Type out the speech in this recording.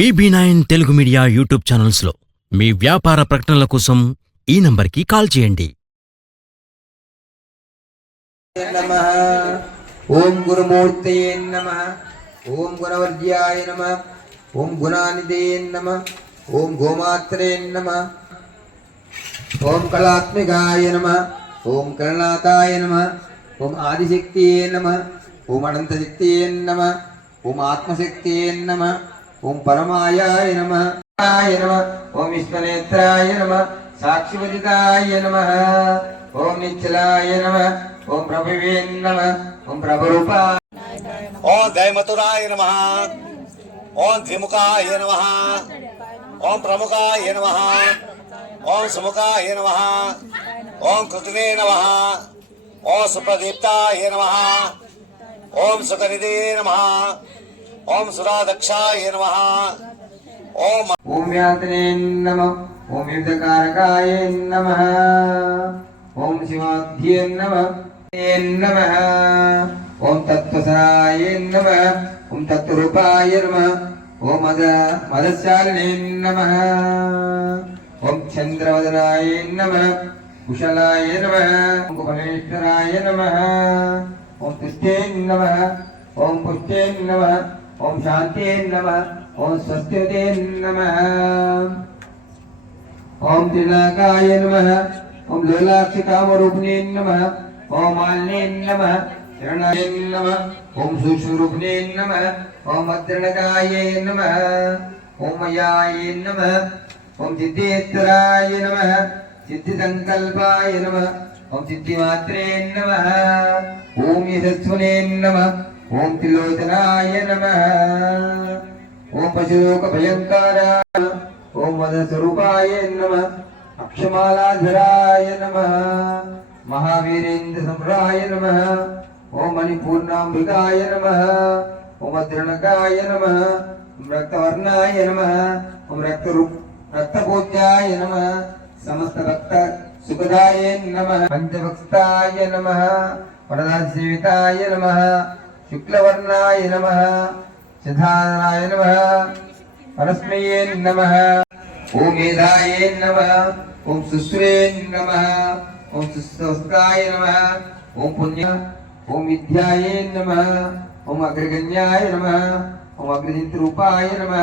BB nine Telugu media YouTube ఛానల్స్లో మీ వ్యాపార ప్రకటనల కోసం ఈ నంబర్కి కాల్ చేయండి. నమ. ఓం గురుమూర్తయే నమ. ఓం గుణవర్యాయ నమ. ఓం గుణానిదే నమ. ఓం గోమాత్రే నమ. ఓం కళాత్మికాయ నమ. ఓం కరుణాకాయ నమ. ఓం ఆదిశక్తియే నమ. ఓం అనంతశక్తియే నమ. ఓం ఆత్మశక్తియే నమ. ఓం పరమాయాయ నమ ఆయ నమ ఓం విశ్వనేత్రాయ నమ సాక్షివదితాయ నమ ఓం నిచ్చలాయ నమ ఓం ప్రభువే నమ ఓం ప్రభురూపా ఓం దైమతురాయ నమ ఓం ద్విముఖాయ నమ ఓం ప్రముఖాయ నమ ఓం సుముఖాయ నమ ఓం కృతినే నమ ఓం సుప్రదీప్తాయ నమ ఓం సుఖనిధే నమ ఓం సురాదక్షాయ నమ. ఓం ఓం వ్యాతనే నమ. ఓం యుద్ధకారకాయ నమ. ఓం శివాధ్యే నమ. నమ? ఓం తత్వసరాయ నమ. ఓం తత్వరూపాయ నమ. ఓం మద మదశాలినే నమ. ఓం చంద్రవదనాయ నమ. కుశలాయ నమ. ఓం కుపలేశ్వరాయ నమ. ఓం తుష్టే నమ. ఓం పుష్టే నమ. ఓం శాంతే నమ ఓం స్వస్తిదే నమ. ఓం త్రినాకాయ నమ ఓం లీలాక్షి కామరూపిణే నమ ఓం మాలినే నమ శరణాయ నమ ఓం సూక్ష్మరూపిణే నమ ఓం అద్రణకాయ నమ ఓం మయాయ నమ ఓం సిద్ధేశ్వరాయ నమ సిద్ధి సంకల్పాయ నమ ఓం సిద్ధిమాత్రే నమ ఓం యశస్వనే నమ. ఓం త్రిలోచనాయ నమ. ఓం పశులోక భయంకర ఓం వద స్వరూపాయ నమ. అక్షమాలాధరాయ నమ. మహావీరేంద్ర సంప్రాయ నమ. ఓం మణిపూర్ణాంబికాయ నమ. ఓం అద్రణకాయ నమ. ఓం రక్తవర్ణాయ నమ. ఓం రక్త రక్తపూజ్యాయ నమ. సమస్త భక్త సుఖదాయ నమ. పంచభక్తాయ నమ. వరదాసేవితాయ నమ. శుక్లవర్ణాయ నమ సిద్ధానాయ నమ పరస్మయే నమ ఓం మేధాయే నమ ఓం సుశ్రే నమ ఓం సుస్వస్తాయ నమ ఓం పుణ్య ఓం విద్యాయే నమ ఓం అగ్రగణ్యాయ నమ ఓం అగ్రజిత్ రూపాయ నమ